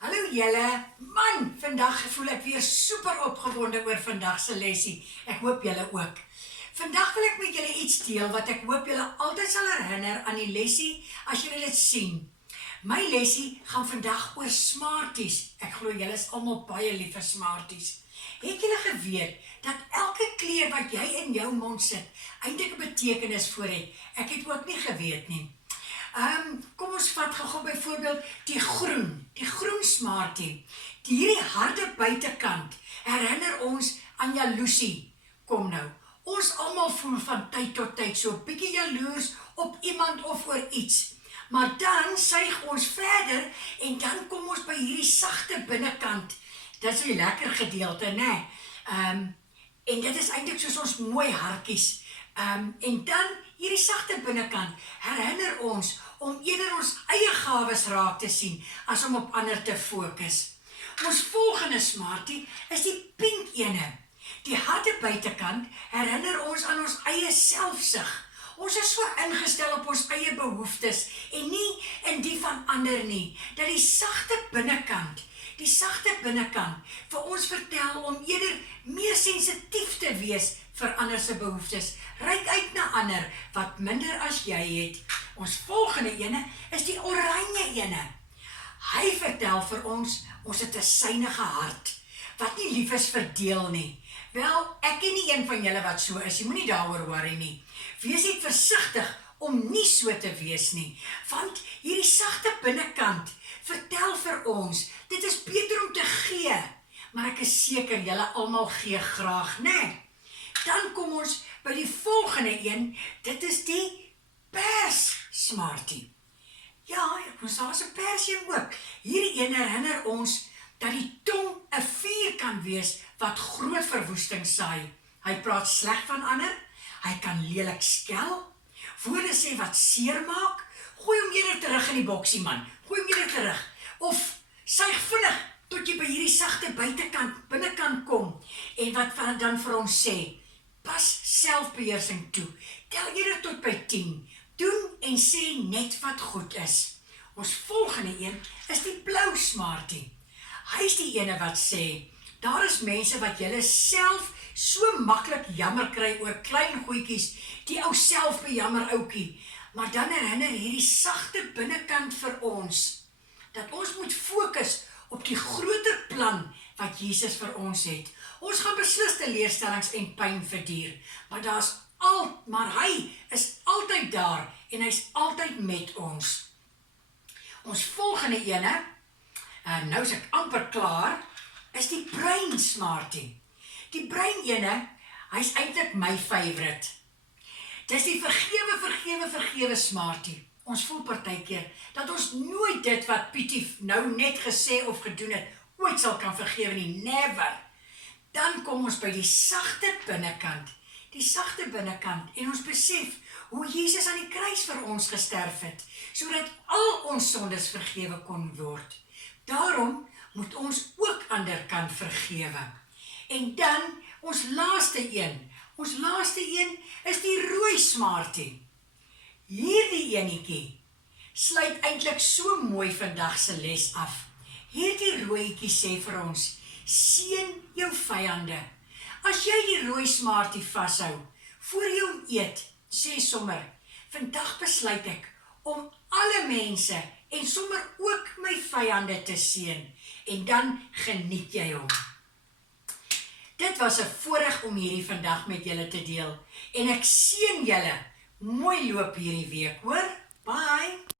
Hallo julle, man, vandag voel ek weer super opgewonde oor vandag se lesie. Ek hoop julle ook. Vandag wil ek met julle iets deel wat ek hoop julle altyd sal herinner aan die lesie as julle dit sien. My lesie gaan vandag oor Smarties. Ek glo julle is almal baie lief vir Smarties. Het julle geweet dat elke kleur wat jy in jou mond sit eintlik 'n betekenis voor het? Ek het ook nie geweet nie. Kom ons vat gou byvoorbeeld die groen Smartie. Hierdie harde buitekant herinner ons aan jaloesie. Kom nou, ons almal voel van tyd tot tyd so 'n bietjie jaloers op iemand of oor iets. Maar dan suig ons verder en dan kom ons by hierdie sagte binnekant. Dit is 'n lekker gedeelte, né? En dit is eintlik soos ons mooi hartjies. En dan hierdie sagte binnekant herinner ons om eerder ons eie gawes raak te sien as om op ander te fokus. Ons volgende Smartie is die pink ene. Die harde buitekant herinner ons aan ons eie selfsug. Ons is so ingestel op ons eie behoeftes en nie in die van ander nie, dat die sagte binnekant vir ons vertel om eerder meer sensitief te wees vir ander se behoeftes. Reik uit na ander wat minder as jy het. Ons volgende ene is die oranje ene. Hy vertel vir ons het 'n synige hart, wat nie lief is vir deel nie. Wel, ek ken nie een van julle wat so is, jy moenie daaroor worry nie. Wees net versigtig om nie so te wees nie, want hierdie sagte binnekant vertel vir ons, dit is beter om te gee, maar ek is seker julle almal gee graag, né? Dan kom ons by die volgende een, dit is die pers Smartie. Ja, daar's 'n persie ook. Hierdie een herinner ons dat die tong 'n vuur kan wees wat groot verwoesting saai. Hy praat sleg van ander, hy kan lelik skel, woorde sê wat seer maak, gooi hom eerder terug in die boksie man, gooi hom eerder terug, of suig vinnig tot jy by hierdie sagte binnekant kom, en wat dan vir ons sê, pas selfbeheersing toe, tel eerder tot by 10, doen en sê net wat goed is. Ons volgende een is die blou Smartie. Hy is die ene wat sê, daar is mense wat julle self so maklik jammer kry oor klein goedjies, die ou selfbejammer oukie, maar dan herinner hierdie sagte binnekant vir ons, dat ons moet fokus op die groter plan wat Jesus vir ons het. Ons gaan beslis teleurstellings en pyn verduur, maar hy is altyd daar en hy's altyd met ons. Ons volgende ene, nou is ek amper klaar, is die bruin Smartie. Die bruin ene, hy's eintlik my favourite. Dis die vergewe Smartie. Ons voel partykeer dat ons nooit dit wat Pietie nou net gesê of gedoen het, ooit sal kan vergewe nie, never. Dan kom ons by die sagte binnekant, en ons besef hoe Jesus aan die kruis vir ons gesterf het, sodat al ons sondes vergewe kon word. Daarom moet ons ook ander kan vergewe. En dan ons laaste een is die rooi Smartie. Hierdie enetjie sluit eintlik so mooi vandag se les af. Hierdie rooietjie sê vir ons, seën jou vyande. As jy die rooi Smartie vashou, voor jy hom eet, sê sommer, vandag besluit ek om alle mense en sommer ook my vyande te seën, en dan geniet jy hom. Dit was 'n voorreg om hierdie vandag met julle te deel, en ek seën julle, mooi loop hierdie week, hoor? Bye!